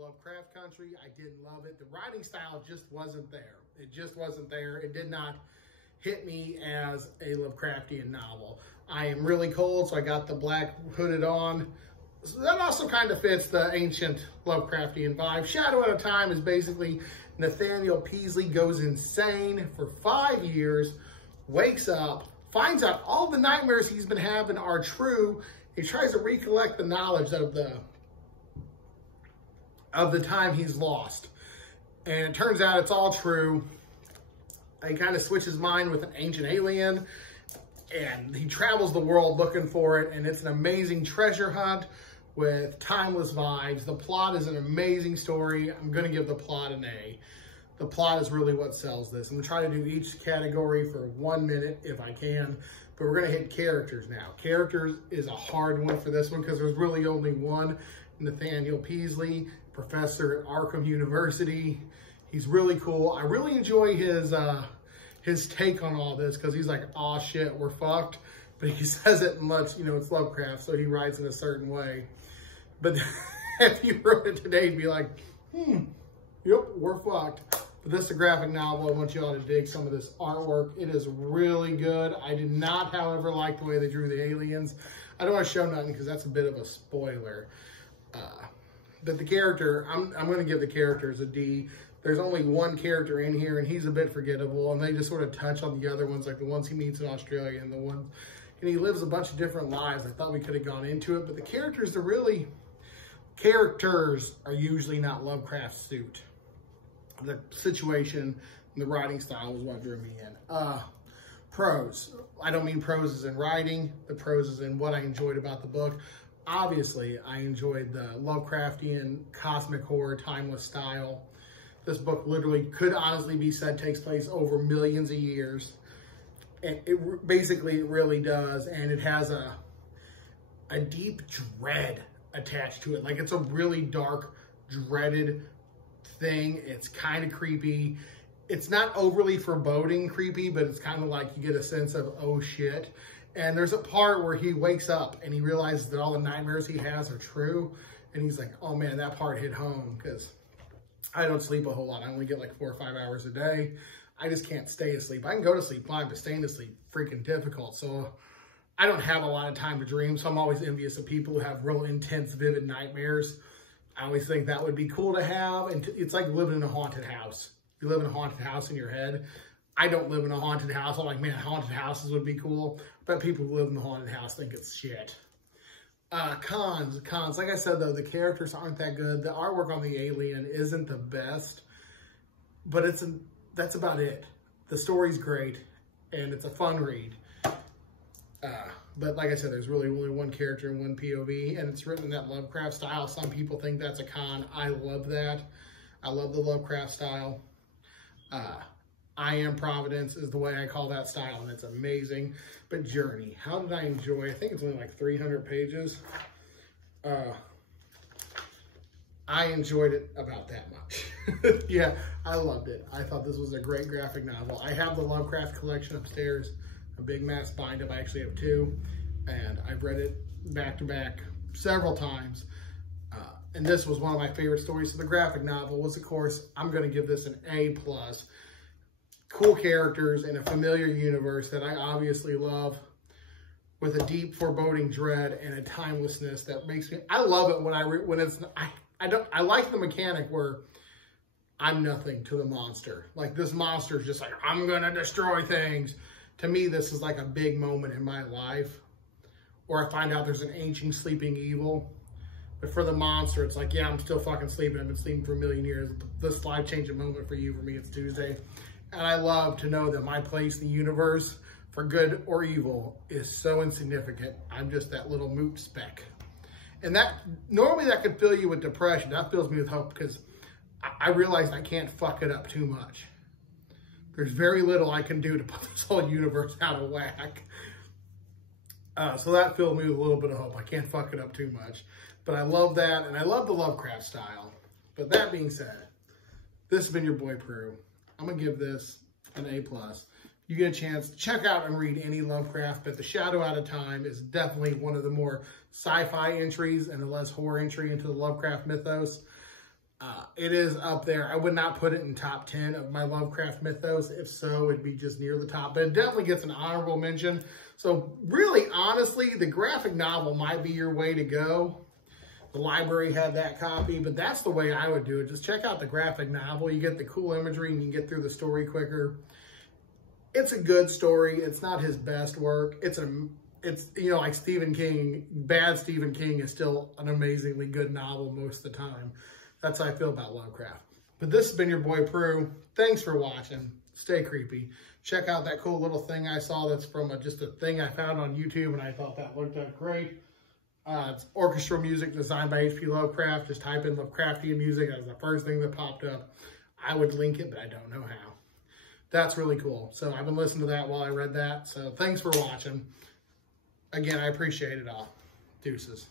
Lovecraft country. I didn't love it. The writing style just wasn't there. It just wasn't there. It did not hit me as a Lovecraftian novel. I am really cold, so I got the black hooded on. So that also kind of fits the ancient Lovecraftian vibe. Shadow at a Time is basically Nathaniel Peaslee goes insane for 5 years, wakes up, finds out all the nightmares he's been having are true. He tries to recollect the knowledge of the time he's lost. And it turns out it's all true. He kind of switches mind with an ancient alien, and he travels the world looking for it, and it's an amazing treasure hunt with timeless vibes. The plot is an amazing story. I'm going to give the plot an A. The plot is really what sells this. I'm going to try to do each category for 1 minute if I can, but we're going to hit characters now. Characters is a hard one for this one because there's really only one, Nathaniel Peaslee, professor at Arkham University. He's really cool. I really enjoy his take on all this because he's like, "Aw, shit, we're fucked." But he says it much, you know, it's Lovecraft, so he writes in a certain way. But if you wrote it today, you'd be like, yep, we're fucked. But this is a graphic novel. I want you all to dig some of this artwork. It is really good. I did not, however, like the way they drew the aliens. I don't want to show nothing because that's a bit of a spoiler. But the character, I'm going to give the characters a D. There's only one character in here, and he's a bit forgettable, and they just sort of touch on the other ones, like the ones he meets in Australia and the ones, and he lives a bunch of different lives. I thought we could have gone into it, but the characters are usually not Lovecraft's suit. The situation and the writing style was what drew me in. Prose. I don't mean prose as in writing. The prose is in what I enjoyed about the book. Obviously, I enjoyed the Lovecraftian cosmic horror timeless style. This book literally could honestly be said takes place over millions of years. And it basically really does. And it has a deep dread attached to it. Like, it's a really dark, dreaded thing. It's kind of creepy. It's not overly foreboding creepy, but it's kind of like you get a sense of, oh shit. And there's a part where he wakes up and he realizes that all the nightmares he has are true. And he's like, oh man, that part hit home, because I don't sleep a whole lot. I only get like 4 or 5 hours a day. I just can't stay asleep. I can go to sleep fine, but staying asleep freaking difficult. So I don't have a lot of time to dream. So I'm always envious of people who have real intense, vivid nightmares. I always think that would be cool to have. And it's like living in a haunted house. You live in a haunted house in your head. I don't live in a haunted house. I'm like, man, haunted houses would be cool. But people who live in the haunted house think it's shit. Cons. Like I said, though, the characters aren't that good. The artwork on the alien isn't the best. But that's about it. The story's great. And it's a fun read. But like I said, there's really only one character and one POV. And it's written in that Lovecraft style. Some people think that's a con. I love that. I love the Lovecraft style. I Am Providence is the way I call that style, and it's amazing. But Journey, how did I enjoy? I think it's only like 300 pages. I enjoyed it about that much. Yeah, I loved it. I thought this was a great graphic novel. I have the Lovecraft collection upstairs, a big mass bind-up. I actually have 2, and I've read it back to back several times. And this was one of my favorite stories. So the graphic novel was, of course, I'm going to give this an A+. Cool characters in a familiar universe that I obviously love, with a deep foreboding dread and a timelessness that makes me, I love it when I like the mechanic where I'm nothing to the monster. Like, this monster is just like, I'm going to destroy things. To me, this is like a big moment in my life, or I find out there's an ancient sleeping evil. But for the monster, it's like, yeah, I'm still fucking sleeping. I've been sleeping for a million years. This life-changing moment for you, for me, it's Tuesday. And I love to know that my place in the universe, for good or evil, is so insignificant. I'm just that little moot speck. And that, normally that could fill you with depression. That fills me with hope, because I realize I can't fuck it up too much. There's very little I can do to put this whole universe out of whack. So that filled me with a little bit of hope. I can't fuck it up too much. But I love that, and I love the Lovecraft style. But that being said, this has been your boy Prue. I'm going to give this an A+. You get a chance to check out and read any Lovecraft, but The Shadow Out of Time is definitely one of the more sci-fi entries and a less horror entry into the Lovecraft mythos. It is up there. I would not put it in top 10 of my Lovecraft mythos. If so, it'd be just near the top. But it definitely gets an honorable mention. So really, honestly, the graphic novel might be your way to go. The library had that copy, but that's the way I would do it. Just check out the graphic novel. You get the cool imagery and you can get through the story quicker. It's a good story. It's not his best work. It's you know, like Stephen King, bad Stephen King is still an amazingly good novel most of the time. That's how I feel about Lovecraft. But this has been your boy Prue. Thanks for watching. Stay creepy. Check out that cool little thing I saw that's from just a thing I found on YouTube, and I thought that looked great. It's orchestral music designed by H.P. Lovecraft. Just type in Lovecraftian music. That was the first thing that popped up. I would link it, but I don't know how. That's really cool. So I've been listening to that while I read that. So thanks for watching. Again, I appreciate it all. Deuces.